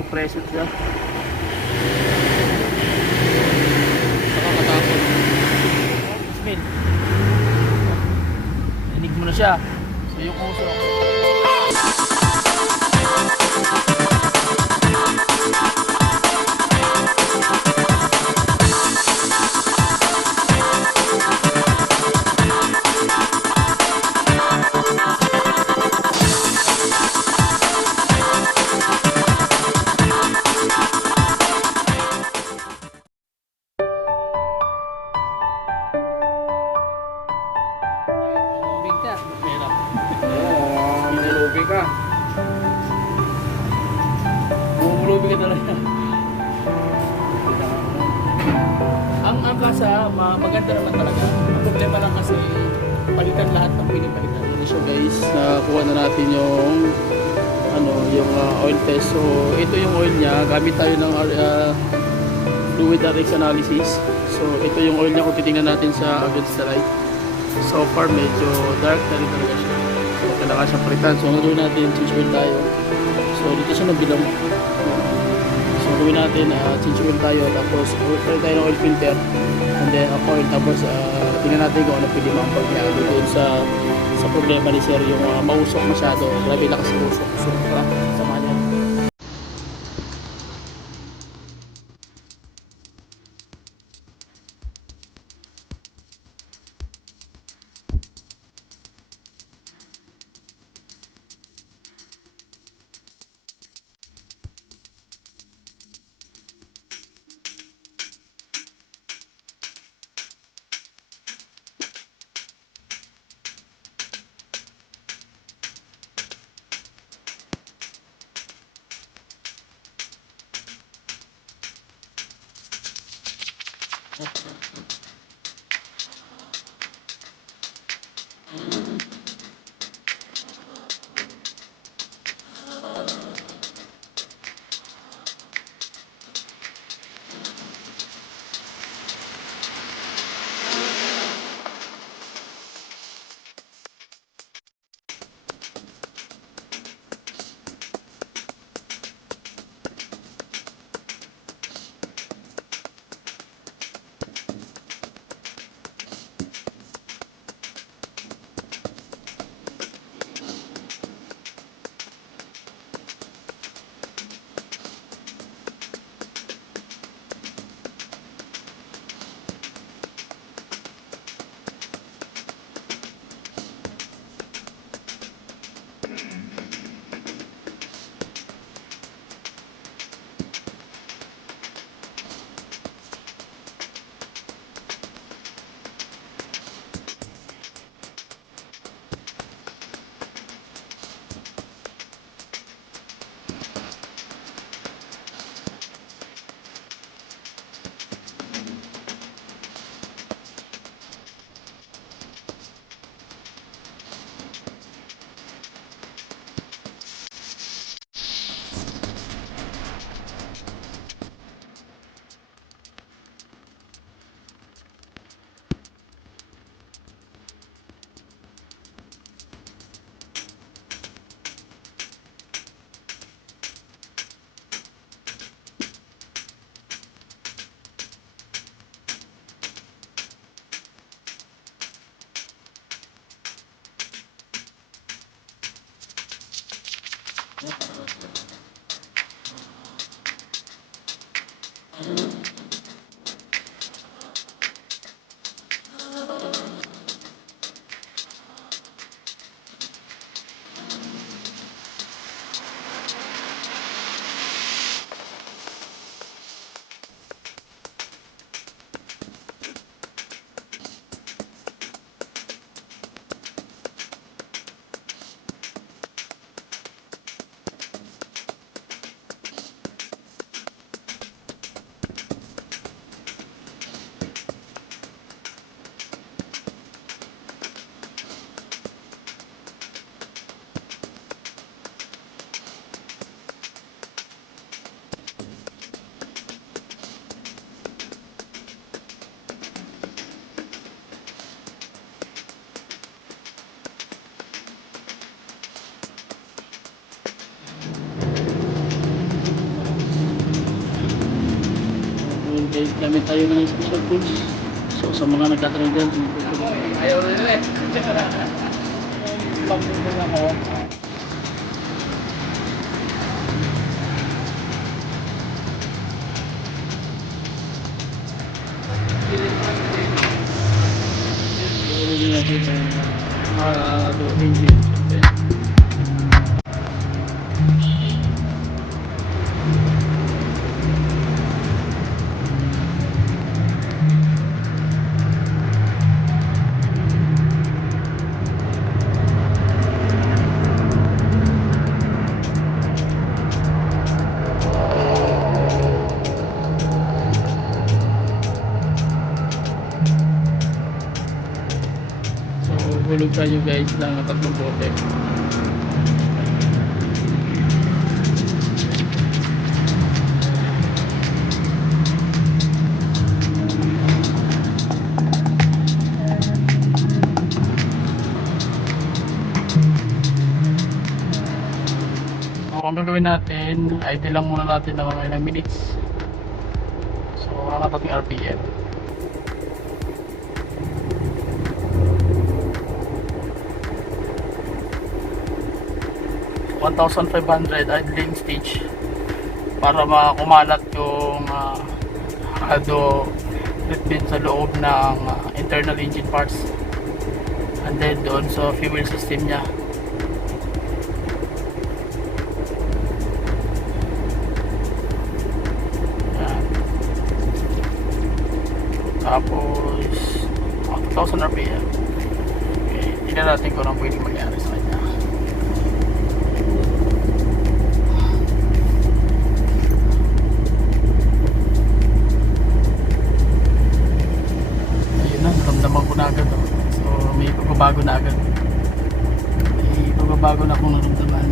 Compressor siya. Nakakatakot. Smell. Inig mo na siya. So yung usok. Bumulubi ka. Bumulubi ka talaga. Ang kasa, maganda naman talaga. Ang problema lang kasi, palitan lahat ng pinipalitan. Ano siya guys, nakuha na natin yung yung oil test. So, ito yung oil niya. Gamit tayo ng fluid RX analysis. So, ito yung oil niya kung titingnan natin sa against the light. So far, medyo dark na rin talaga siya. So, kailangan siyang palitan. So, ang gawin natin, change oil tayo. So, dito siya nabilang. So, ang gawin natin, change oil tayo. Tapos, palit tayo ng oil filter. And then, oil. Tapos, tingnan natin kung ano pwede makapag niya. Doon sa problema ni Sir, yung mausok masyado. Grabe lakas ng usok. So, sama niya. tayo ng special tools. So sa mga nagtatanong dyan, ayaw rin eh. Pag-google ako. Hindi natin engine. Hulog tayo guys ng tatlong bote. So ang gagawin natin, idle lang muna natin ng mga ilang minutes. So ang ating RPM. 1,500 idling stage para makumalat yung hado treatment sa loob ng internal engine parts and then doon sa fuel system nya. Yan. Tapos 2,000 RPM. Okay, tingnan natin kung anong pwedeng mangyari sa kanya. Naramdaman ko na agad, oh. So may pagbabago na agad. May pagbabago na akong naramdaman.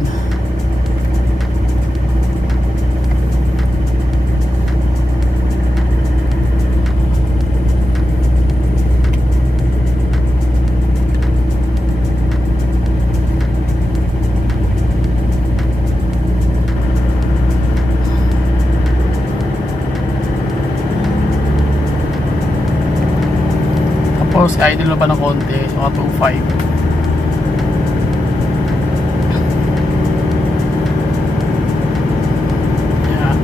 Tapos idle na pa ng konti, mga 2.5. Yan.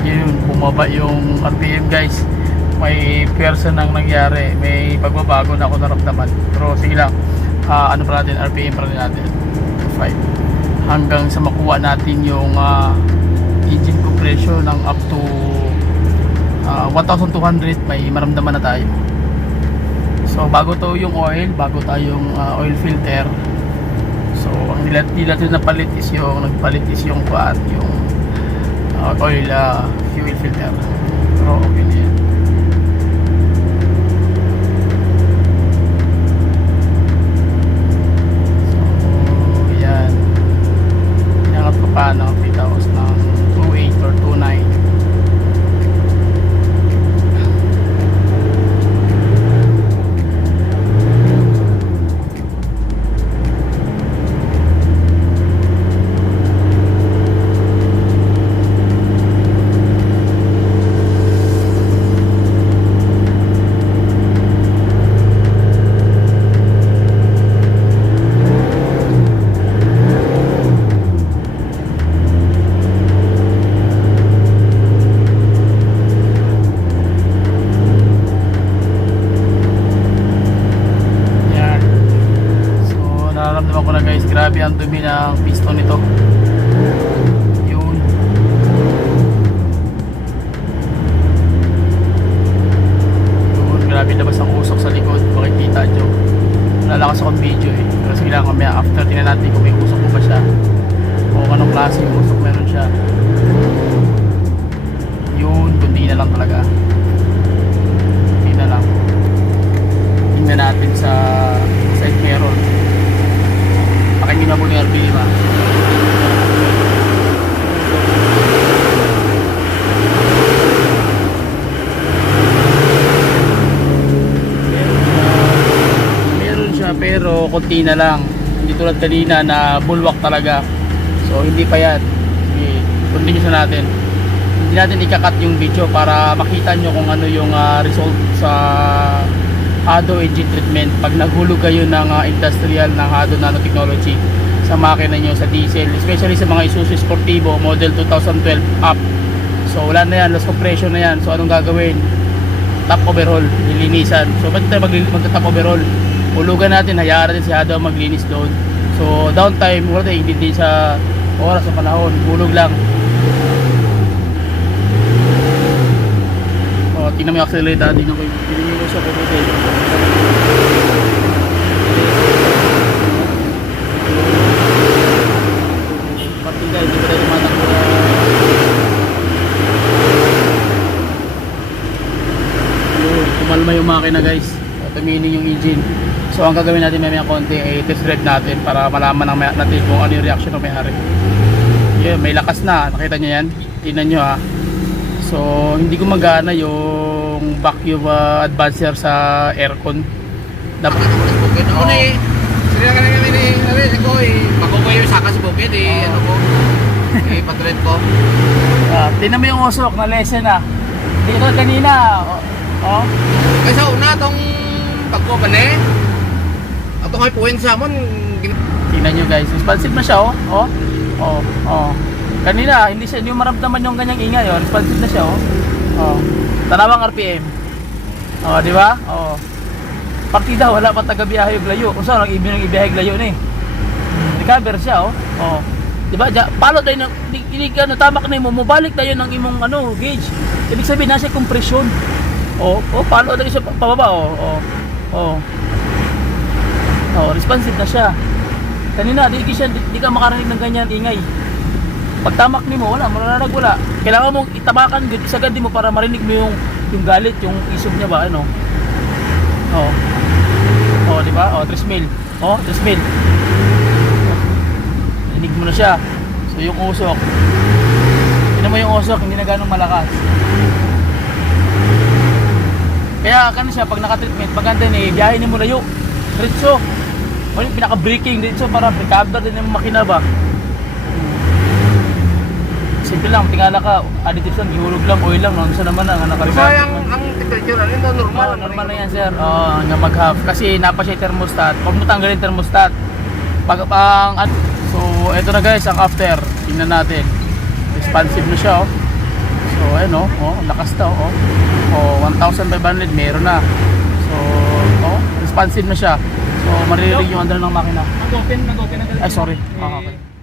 Yun, bumaba yung RPM guys. May pwersa nang nangyari, may pagbabago na ako naramdaman. Pero sige lang, ano pa natin, RPM pa rin natin 5 hanggang sa makuha natin yung engine compression ng up to 1,200 may maramdaman na tayo. So bago to yung oil, bago tayong oil filter. So ang nila na palit is yung nagpalit is yung oil fuel filter. Pero okay na yan. Paano pitaos ng 2.8 or 2.9. Grabe ang dumi ng piston nito. Yun. Yun, grabe labas ang usok sa likod. Makikita nyo. Lalakas akong video eh. Kasi lang mamaya after tingnan natin kung may usok mo ba siya. O anong klase yung usok meron siya. Yun, kundi na lang talaga. Kundi na lang. Tingnan natin sa side mirror. Pakin nyo na po ni RB5. konti na lang. Hindi tulad kanina na bulwak talaga. So hindi pa yan. Sige, continue sa natin. Hindi natin ikakat yung video para makita nyo kung ano yung result sa Hado engine treatment pag naghulog kayo ng industrial ng Hado nanotechnology sa makina nyo sa diesel, especially sa mga Isuzu Sportivo model 2012 up. So wala na yan, loss compression na yan. So anong gagawin? Top overhaul, lilinisan. So ba't tayo magta-top overhaul? Hulugan natin, hayaan natin si Hado maglinis doon. So downtime, wala tayo hindi sa oras sa panahon, hulog lang. O, tingnan mo yung accelerator, tingnan ko yung sa computer. Pati guys, hindi pa tayo tumatakbo na kumalma yung makina guys, tuminin yung engine. So ang gagawin natin may konti ay test drive natin para malaman natin kung ano yung reaction ng may-ari. Yeah, may lakas na, nakita nyo yan, tingnan nyo ha. So hindi gumagana yung vacuum advancer sa aircon. Dapat ako na eh. Sila ka na kami ni ko eh. Makukuha yung saka sa bukid eh. Ano ko? Eh, patred ko. Tingnan mo yung usok na lesson na. Hindi ko kanina. Oh. Kasi sa una, itong pagkuban eh. Ito nga puwin sa amon. Tingnan nyo guys, responsive na siya oh. Oh. Oh. Oh. Kanina, hindi siya, hindi maramdaman yung ganyang ingay oh. Responsive na siya oh. Oh. Tanawang RPM. Oh, di ba? Oh. Partida, wala pa taga-biyahe yung layo. Kung saan, nang ibiyahe yung layo na eh. Recover siya oh. Oh. Di ba? Palo tayo, tamak na mo, mabalik tayo ng imong gauge. Ibig sabihin, nasa compression. Oh, palo tayo sa pababa oh. Oh. Oh, responsive na siya. Kanina, di ka makarinig ng ganyan ingay. Pag tamak ni mo, wala. Kailangan mong itabakan isagad mo para marinig mo yung galit, yung isog niya ba, ano. Oh. Oh, di ba? Oh, 3 mil. Oh, 3 mil. Rinig mo na siya. So, yung usok. Tignan mo yung usok, hindi na ganong malakas. Kaya, siya, pag naka-treatment, maganda ni, biyahin mo layo. Diretso. O, yung pinaka-braking diretso para recover din yung makina ba. Simple lang, tingala ka, additives lang, ihulog lang, oil lang, nasa naman ang naka-recover. So, ang temperature, ano normal? Normal na yan, sir. Hanggang mag-half. Kasi napa siya thermostat. Huwag mo tanggalin thermostat. So, eto na guys, ang after. Tingnan natin. Responsive na siya, oh. So, ayun, oh. Lakas na, oh. Oh, 1,500 meron na. So, responsive na siya. So, maririnig yung andal ng makina. Nag-open na. Ay, sorry. Okay.